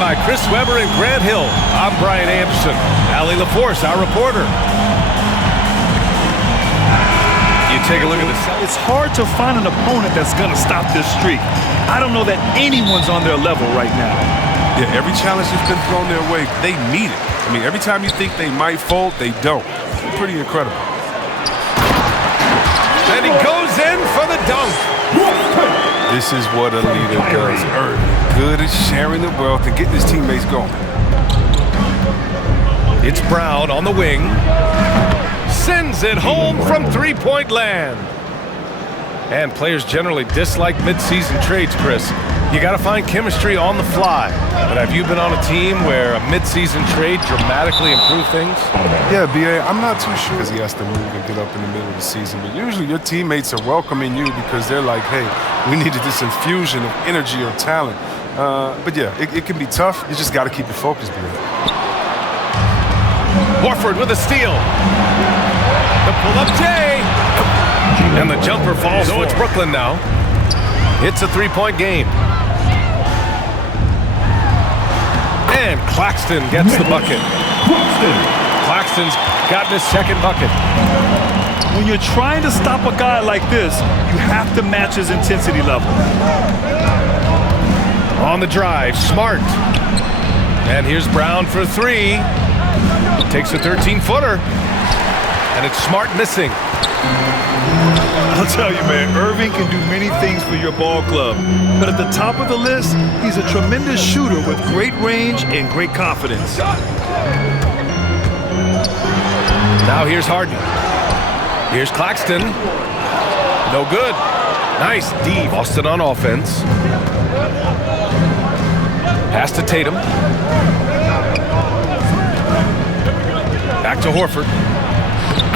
by Chris Webber and Grant Hill. I'm Brian Anderson. Allie LaForce, our reporter. You take a look at this. It's hard to find an opponent that's going to stop this streak. I don't know that anyone's on their level right now. Yeah, every challenge that's been thrown their way, they need it. I mean, every time you think they might fold, they don't. It's pretty incredible. And he goes in for the dunk. This is what a leader does. Irving, good at sharing the wealth and getting his teammates going. It's Brown on the wing. Sends it home from three-point land. And players generally dislike mid-season trades, Chris. You got to find chemistry on the fly. But have you been on a team where a mid-season trade dramatically improved things? Yeah, B.A., I'm not too sure because he has to move and get up in the middle of the season. But usually your teammates are welcoming you because they're like, hey, we needed this infusion of energy or talent. But yeah, it can be tough. You just got to keep it focused, B.A. Horford with a steal. The pull-up J. And the jumper falls. So it's Brooklyn now. It's a three-point game. And Claxton gets the bucket. Claxton's gotten his second bucket. When you're trying to stop a guy like this, you have to match his intensity level. On the drive, Smart. And here's Brown for three. Takes a 13-footer. And it's Smart missing. I'll tell you, man, Irving can do many things for your ball club. But at the top of the list, he's a tremendous shooter with great range and great confidence. Now here's Harden. Here's Claxton. No good. Nice D. Boston on offense. Pass to Tatum. Back to Horford.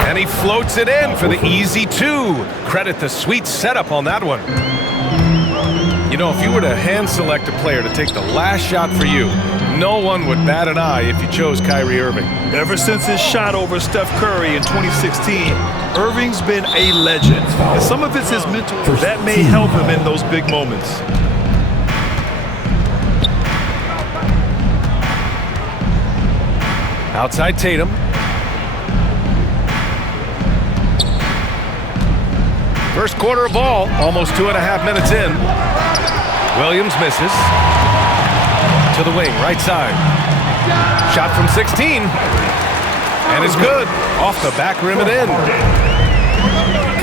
And he floats it in for the easy two. Credit the sweet setup on that one. You know, if you were to hand select a player to take the last shot for you, no one would bat an eye if you chose Kyrie Irving. Ever since his shot over Steph Curry in 2016, Irving's been a legend. And some of it's his mental that may help him in those big moments. Outside Tatum. First quarter of ball, almost 2.5 minutes in. Williams misses. To the wing, right side. Shot from 16. And it's good. Off the back rim and in.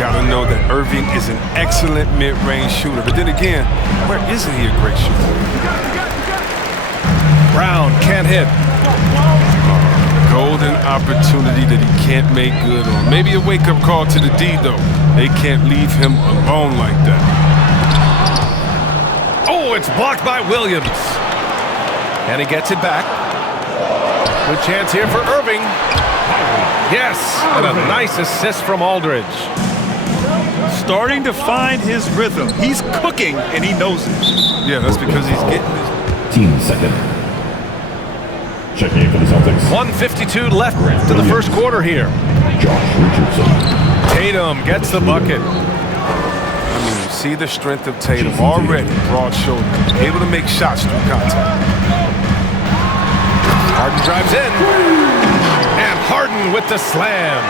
Gotta know that Irving is an excellent mid-range shooter. But then again, where isn't he a great shooter? Brown can't hit. Golden opportunity that he can't make good on. Maybe a wake-up call to the D, though. They can't leave him alone like that. Oh, it's blocked by Williams. And he gets it back. Good chance here for Irving. Yes, and a nice assist from Aldridge. Starting to find his rhythm. He's cooking, and he knows it. Yeah, that's because he's getting his... Team second. Checking in for the Celtics. 1:52 left to the first quarter here. Josh Richardson. Tatum gets the bucket. I mean, you see the strength of Tatum already. Broad shoulder. Able to make shots through contact. Harden drives in. And Harden with the slam.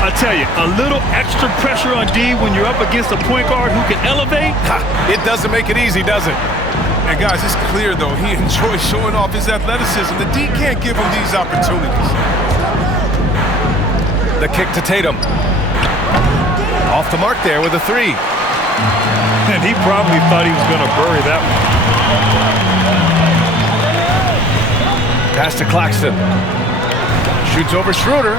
I tell you, a little extra pressure on D when you're up against a point guard who can elevate. It doesn't make it easy, does it? And guys, it's clear, though, he enjoys showing off his athleticism. The D can't give him these opportunities. The kick to Tatum. Off the mark there with a three. And he probably thought he was going to bury that one. Pass to Claxton. Shoots over Schroeder.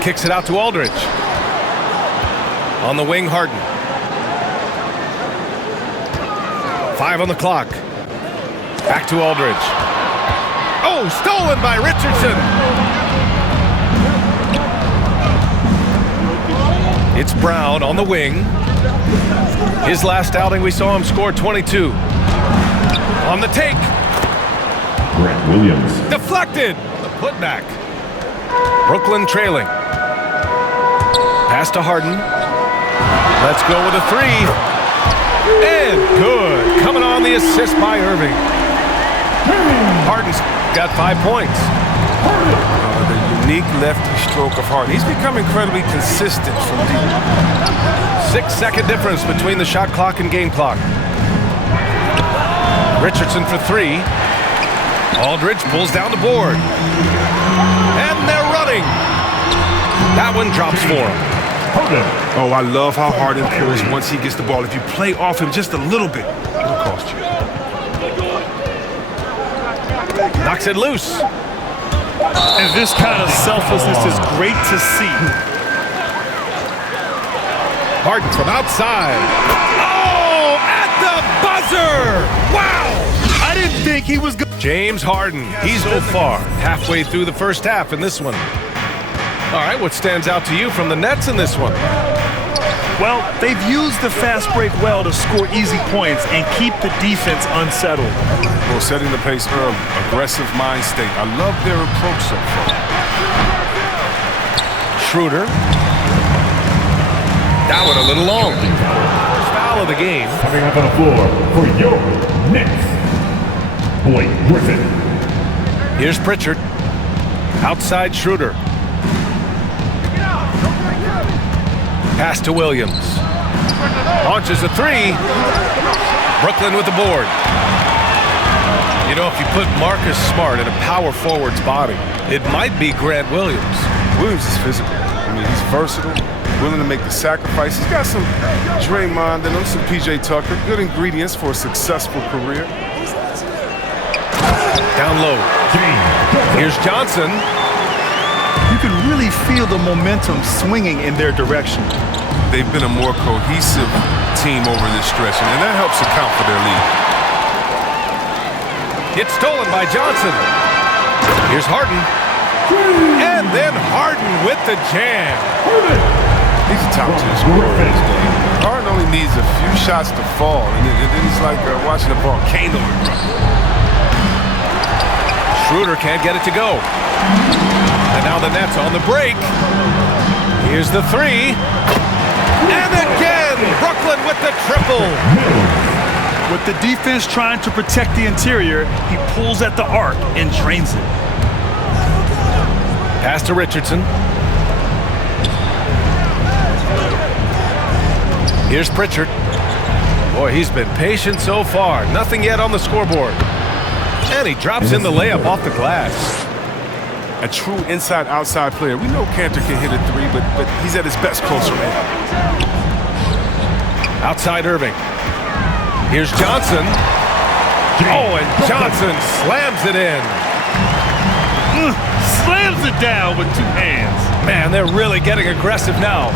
Kicks it out to Aldridge. On the wing, Harden. 5 on the clock. Back to Aldridge. Oh, stolen by Richardson. It's Brown on the wing. His last outing, we saw him score 22. On the take. Grant Williams. Deflected. The putback. Brooklyn trailing. Pass to Harden. Let's go with a three. And good. Coming on the the assist by Irving. Harden's got 5 points. The unique lefty stroke of Harden. He's become incredibly consistent from deep. 6-second difference between the shot clock and game clock. Richardson for 3. Aldridge pulls down the board. And they're running. That one drops for him. Oh, I love how Harden pulls once he gets the ball. If you play off him just a little bit, it'll cost you. Knocks it loose. And this kind of selflessness is great to see. Harden from outside. Oh, at the buzzer! Wow! I didn't think he was good. James Harden, he's so far, halfway through the first half in this one. All right, what stands out to you from the Nets in this one? Well, they've used the fast break well to score easy points and keep the defense unsettled. Well, setting the pace early, aggressive mind state. I love their approach so far. Schroeder. That one a little long. First foul of the game. Coming up on the floor for your Knicks, Blake Griffin. Here's Pritchard. Outside Schroeder. Pass to Williams. Launches a 3. Brooklyn with the board. You know, if you put Marcus Smart in a power forward's body, it might be Grant Williams. Williams is physical. I mean, he's versatile, willing to make the sacrifice. He's got some Draymond in him, some PJ Tucker. Good ingredients for a successful career. Down low. Here's Johnson. You can really feel the momentum swinging in their direction. They've been a more cohesive team over this stretch, and that helps account for their lead. It's stolen by Johnson. Here's Harden. And then Harden with the jam. He's a top-tier scorer in this game. Harden only needs a few shots to fall, and then he's like watching a volcano erupt. Schroeder can't get it to go. And now the Nets on the break. Here's the 3. And again, Brooklyn with the triple. With the defense trying to protect the interior, he pulls at the arc and drains it. Pass to Richardson. Here's Pritchard. Boy, he's been patient so far. Nothing yet on the scoreboard. And he drops in the layup off the glass. A true inside-outside player. We know Cantor can hit a 3, but he's at his best closer in. Outside Irving. Here's Johnson. Oh, and Johnson slams it in. Slams it down with 2 hands. Man, they're really getting aggressive now.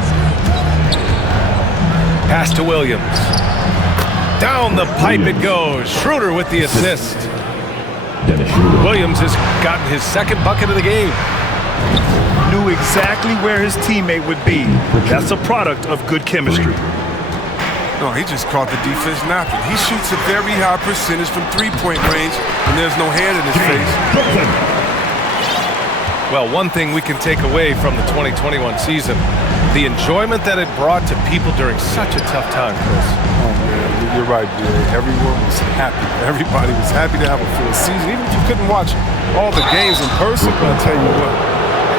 Pass to Williams. Down the pipe it goes. Schroeder with the assist. Williams has gotten his second bucket of the game. Knew exactly where his teammate would be. That's a product of good chemistry. No, he just caught the defense napping. He shoots a very high percentage from three-point range, and there's no hand in his face. Well, one thing we can take away from the 2021 season, the enjoyment that it brought to people during such a tough time, Chris. Oh, man, you're right, Bill. Everyone was happy. Everybody was happy to have a full season, even if you couldn't watch all the games in person, but I'll tell you what.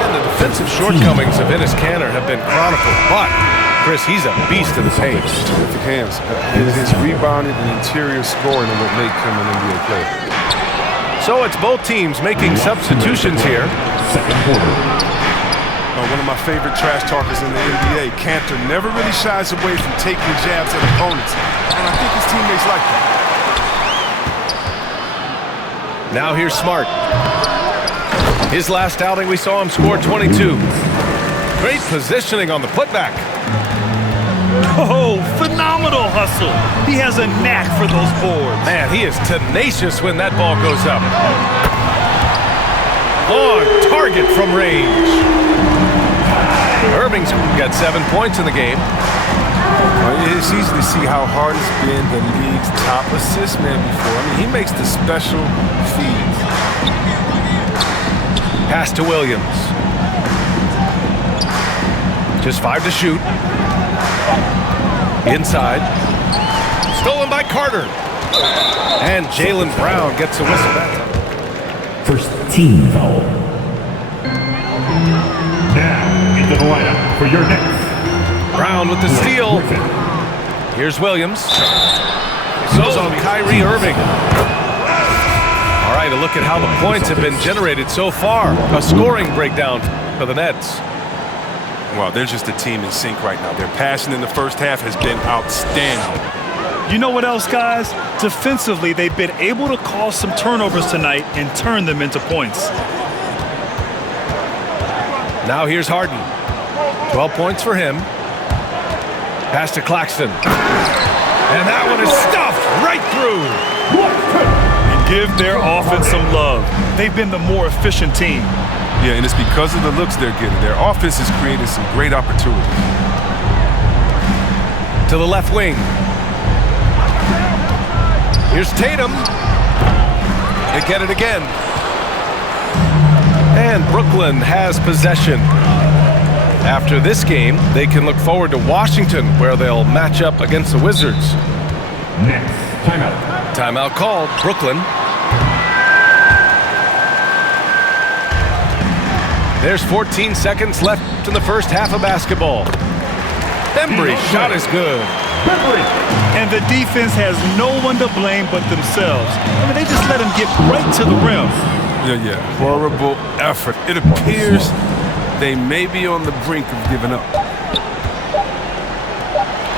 And the defensive shortcomings of Enes Kanter have been chronicled, but Chris, he's a beast in the paint. Terrific hands. His rebounding and interior scoring are what make him an NBA player. So it's both teams making substitutions here. Second quarter. One of my favorite trash talkers in the NBA, Cantor, never really shies away from taking jabs at opponents, and I think his teammates like that. Now here's Smart. His last outing, we saw him score 22. Great positioning on the putback. Oh, phenomenal hustle. He has a knack for those boards. Man, he is tenacious when that ball goes up. On target from range. Irving's got 7 points in the game. It's easy to see how Harden's been the league's top assist man before. I mean, he makes the special feeds. Pass to Williams. Just 5 to shoot. Inside. Stolen by Carter. And Jaylen Brown gets a whistle that time. First team foul. Now into the lineup for your Knicks. Brown with the steal. Here's Williams. Goes on Kyrie Irving. All right, a look at how the points have been generated so far. A scoring breakdown for the Nets. Well, they're just a team in sync right now. Their passion in the first half has been outstanding. You know what else, guys? Defensively, they've been able to cause some turnovers tonight and turn them into points. Now here's Harden. 12 points for him. Pass to Claxton. And that one is stuffed right through. And give their offense some love. They've been the more efficient team. Yeah, and it's because of the looks they're getting. Their offense has created some great opportunities. To the left wing. Here's Tatum. They get it again. And Brooklyn has possession. After this game, they can look forward to Washington, where they'll match up against the Wizards. Next, timeout. Timeout called. Brooklyn. There's 14 seconds left in the first half of basketball. Bembry's shot is good. And the defense has no one to blame but themselves. I mean, they just let them get right to the rim. Yeah. Horrible effort. It appears they may be on the brink of giving up.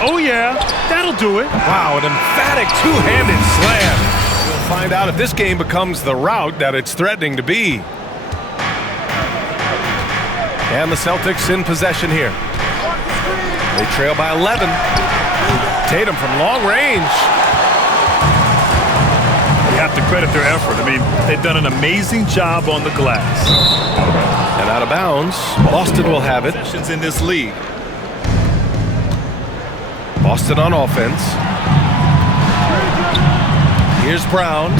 Oh, yeah. That'll do it. Wow, an emphatic two-handed slam. We'll find out if this game becomes the rout that it's threatening to be. And the Celtics in possession here. They trail by 11. Tatum from long range. You have to credit their effort. I mean, they've done an amazing job on the glass. And out of bounds. Boston will have it. In this league. Boston on offense. Here's Brown.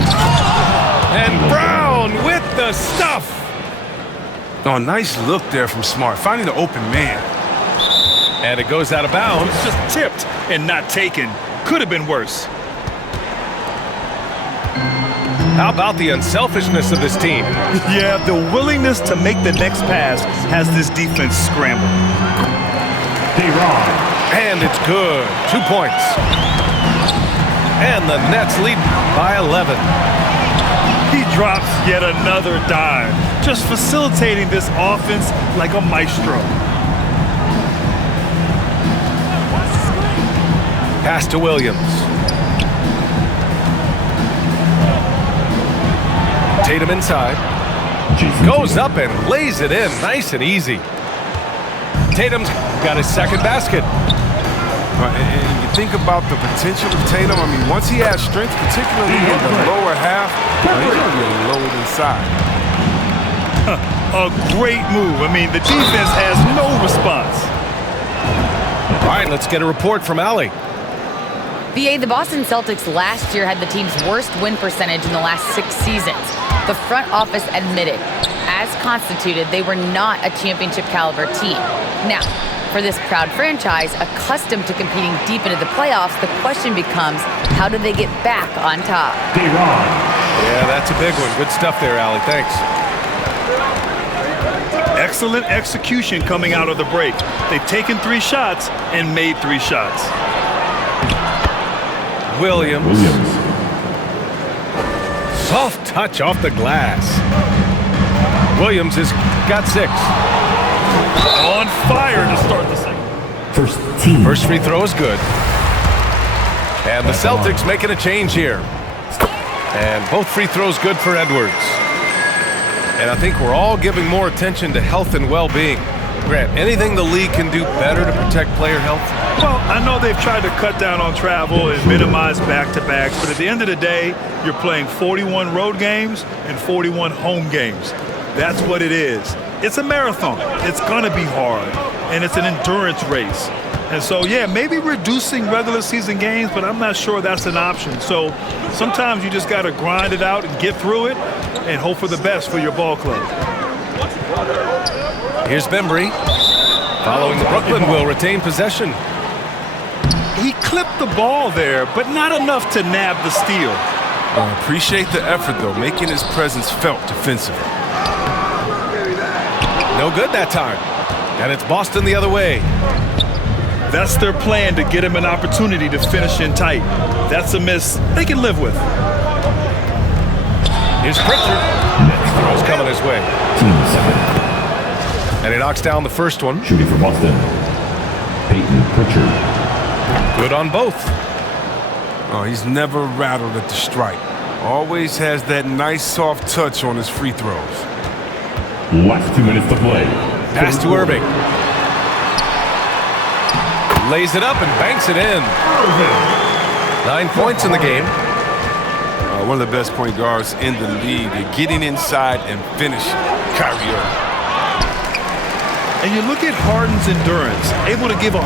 And Brown with the stuff. Oh, nice look there from Smart, finding the open man. And it goes out of bounds. It's just tipped and not taken. Could have been worse. How about the unselfishness of this team? Yeah, the willingness to make the next pass has this defense scrambled. And it's good. 2 points. And the Nets lead by 11. He drops yet another dime, just facilitating this offense like a maestro. Pass to Williams. Tatum inside. Goes up and lays it in nice and easy. Tatum's got his second basket. And you think about the potential of Tatum. I mean, once he has strength, particularly in the lower half, he's going to get lowered inside. A great move. I mean, the defense has no response. All right, let's get a report from Allie. VA, the Boston Celtics last year had the team's worst win percentage in the last 6 seasons. The front office admitted, as constituted, they were not a championship caliber team. Now, for this proud franchise, accustomed to competing deep into the playoffs, the question becomes, how do they get back on top? Yeah, that's a big one. Good stuff there, Allie. Thanks. Excellent execution coming out of the break. They've taken 3 shots and made 3 shots. Williams. Soft touch off the glass. Williams has got 6. On fire to start the second. First free throw is good. And the Celtics making a change here. And both free throws good for Edwards. And I think we're all giving more attention to health and well-being. Grant, anything the league can do better to protect player health? Well, I know they've tried to cut down on travel and minimize back-to-backs, but at the end of the day, you're playing 41 road games and 41 home games. That's what it is. It's a marathon. It's going to be hard, and it's an endurance race. And so, yeah, maybe reducing regular season games, but I'm not sure that's an option. So sometimes you just got to grind it out and get through it and hope for the best for your ball club. Here's Bembry. Following the Brooklyn will retain possession. He clipped the ball there, but not enough to nab the steal. Appreciate the effort, though, making his presence felt defensively. No good that time. And it's Boston the other way. That's their plan, to get him an opportunity to finish in tight. That's a miss they can live with. Here's Pritchard. Throw's coming his way. Team 7. And he knocks down the first one. Shooting for Boston, Peyton Pritchard. Good on both. Oh, he's never rattled at the stripe. Always has that nice soft touch on his free throws. Last 2 minutes to play. Pass to Irving. Lays it up and banks it in. 9 points in the game. One of the best point guards in the league at getting inside and finishing. Kyrie Irving. And you look at Harden's endurance, able to give 100%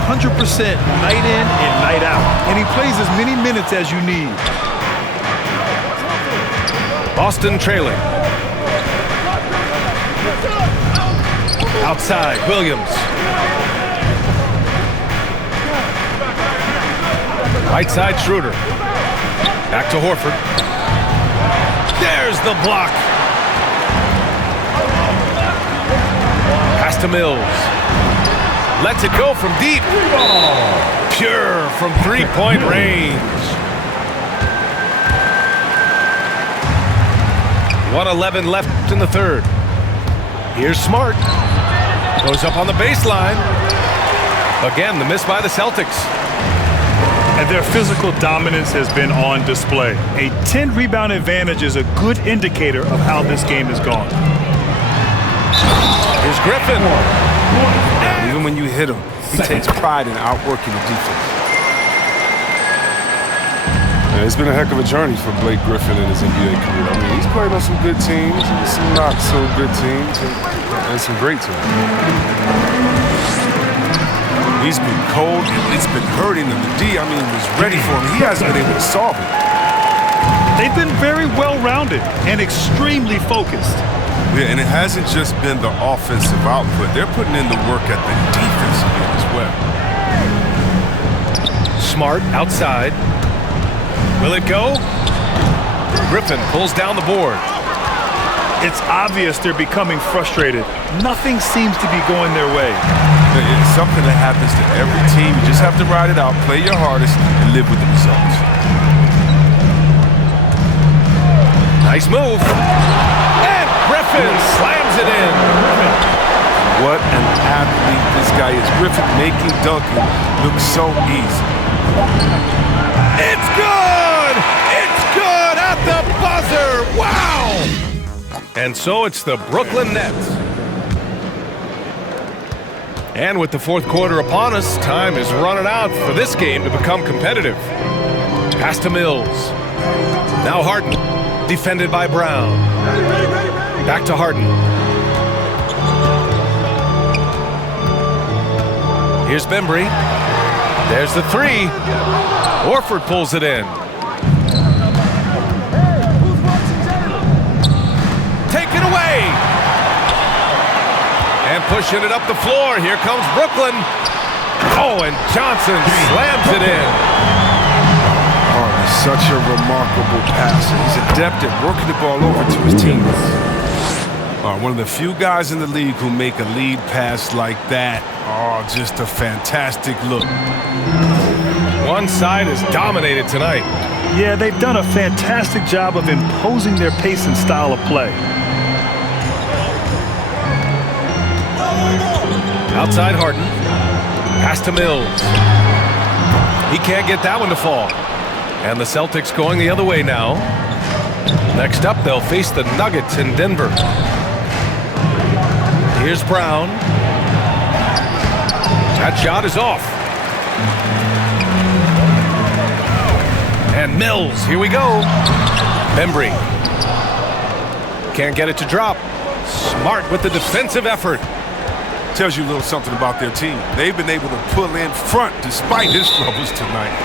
night in and night out. And he plays as many minutes as you need. Boston trailing. Outside, Williams. Right side, Schroeder. Back to Horford. There's the block. Pass to Mills. Lets it go from deep. Pure from three-point range. 1:11 left in the third. Here's Smart. Goes up on the baseline. Again, the miss by the Celtics. And their physical dominance has been on display. A 10-rebound advantage is a good indicator of how this game has gone. Here's Griffin. Even when you hit him, he takes pride in outworking the defense. Yeah, it's been a heck of a journey for Blake Griffin in his NBA career. I mean, he's played on some good teams, and some not so good teams, and some great teams. He's been cold, and it's been hurting him. The D, I mean, was ready for him. He hasn't been able to solve it. They've been very well-rounded and extremely focused. Yeah, and it hasn't just been the offensive output. They're putting in the work at the defensive end as well. Smart outside. Will it go? Griffin pulls down the board. It's obvious they're becoming frustrated. Nothing seems to be going their way. It's something that happens to every team. You just have to ride it out, play your hardest, and live with the results. Nice move. And Griffin slams it in. What an athlete this guy is. Griffin making dunking look so easy. It's good! It's good at the buzzer! Wow! And so it's the Brooklyn Nets. And with the fourth quarter upon us, time is running out for this game to become competitive. Pass to Mills. Now Harden, defended by Brown. Back to Harden. Here's Bembry. There's the three. Horford pulls it in. Taken away. And pushing it up the floor. Here comes Brooklyn. Oh, and Johnson slams it in. Oh, he's such a remarkable passer. He's adept at working the ball over to his teammates. One of the few guys in the league who make a lead pass like that. Oh, just a fantastic look. One side is dominated tonight. Yeah, they've done a fantastic job of imposing their pace and style of play. Outside Harden. Pass to Mills. He can't get that one to fall. And the Celtics going the other way now. Next up, they'll face the Nuggets in Denver. Here's Brown. That shot is off. And Mills, here we go. Bembry. Can't get it to drop. Smart with the defensive effort. Tells you a little something about their team. They've been able to pull in front despite his troubles tonight.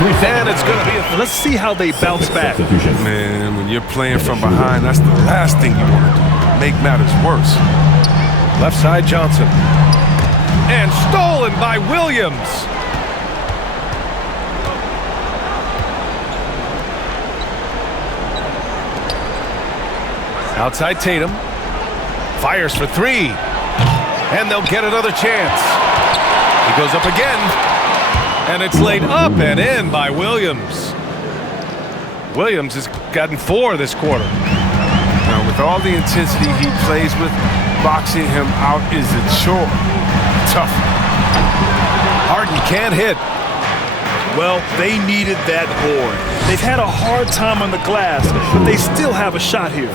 And it's going to be Let's see how they bounce back. Man, when you're playing from behind, that's the last thing you want to do. Make matters worse. left side Johnson. And stolen by Williams. Outside Tatum. Fires for three. And they'll get another chance. He goes up again. And it's laid up and in by Williams. Williams has gotten 4 this quarter. Now, with all the intensity he plays with, boxing him out is a chore. Tough. Harden can't hit. Well, they needed that board. They've had a hard time on the glass, but they still have a shot here.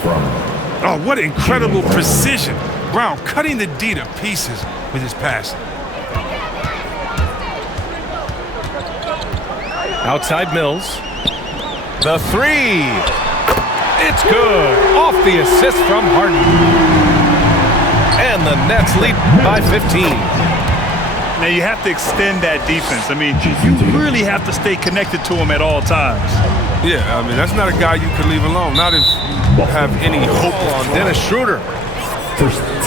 Oh, what incredible precision. Brown cutting the D to pieces with his pass. Outside Mills. The three. It's good. Off the assist from Harden. And the Nets lead by 15. Now you have to extend that defense. I mean, you really have to stay connected to him at all times. Yeah, I mean, that's not a guy you could leave alone. Not if you have any hope on Dennis Schroeder.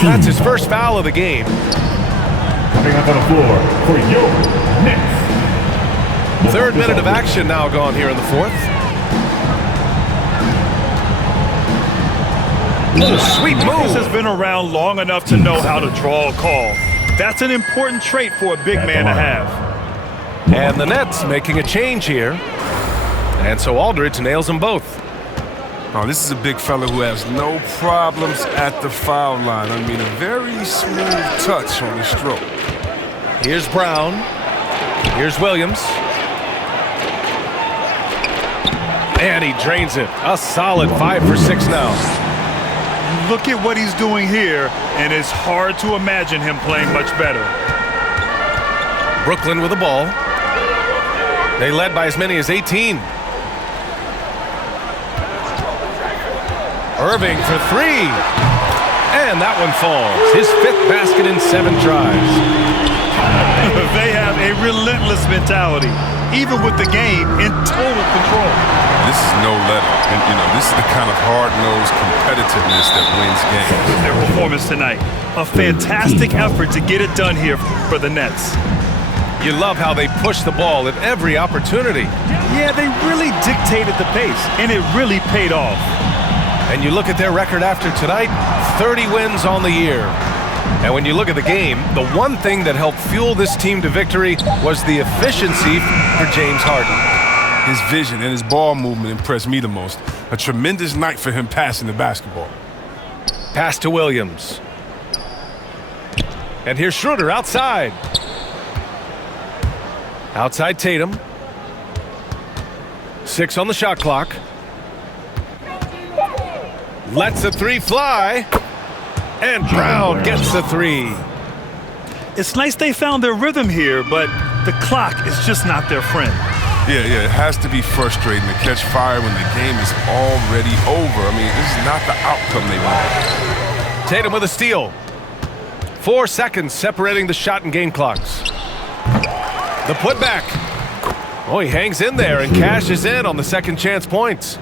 That's his first foul of the game. Coming up on the floor for your Nets. 3rd minute of action now gone here in the 4th. Sweet move. Marcus has been around long enough to know how to draw a call. That's an important trait for a big man to have. And the Nets making a change here. And so Aldridge nails them both. Oh, this is a big fella who has no problems at the foul line. I mean, a very smooth touch on the stroke. Here's Brown. Here's Williams. And he drains it. A solid 5 for 6 now. Look at what he's doing here, and it's hard to imagine him playing much better. Brooklyn with the ball. They led by as many as 18. Irving for 3. And that one falls. His 5th basket in 7 tries. They have a relentless mentality, even with the game in total control. This is no let up. And, you know, this is the kind of hard-nosed competitiveness that wins games. Their performance tonight, a fantastic effort to get it done here for the Nets. You love how they push the ball at every opportunity. Yeah, they really dictated the pace, and it really paid off. And you look at their record after tonight, 30 wins on the year. And when you look at the game, the one thing that helped fuel this team to victory was the efficiency for James Harden. His vision and his ball movement impressed me the most. A tremendous night for him passing the basketball. Pass to Williams. And here's Schroeder outside. Outside Tatum. 6 on the shot clock. Lets the 3 fly. And Brown gets the 3. It's nice they found their rhythm here, but the clock is just not their friend. Yeah, it has to be frustrating to catch fire when the game is already over. I mean, this is not the outcome they want. Tatum with a steal. 4 seconds separating the shot and game clocks. The putback. Oh, he hangs in there and cashes in on the second chance points.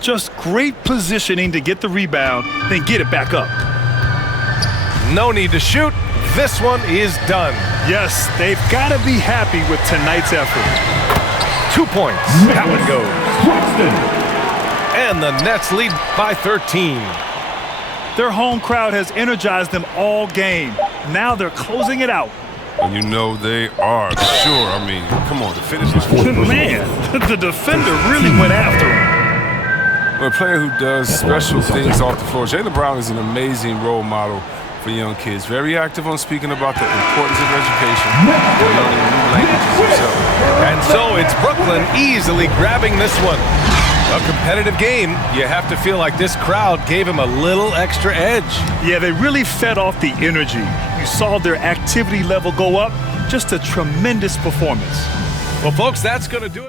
Just great positioning to get the rebound, then get it back up. No need to shoot. This one is done. Yes, they've got to be happy with tonight's effort. 2 points. That one goes. And the Nets lead by 13. Their home crowd has energized them all game. Now they're closing it out. And you know they are, sure. I mean, come on, the finish line. Man, the defender really went after him. A player who does special things off the floor. Jaylen Brown is an amazing role model for young kids. Very active on speaking about the importance of education and learning new languages himself. And so it's Brooklyn easily grabbing this one. A competitive game. You have to feel like this crowd gave him a little extra edge. Yeah, they really fed off the energy. You saw their activity level go up. Just a tremendous performance. Well, folks, that's going to do it.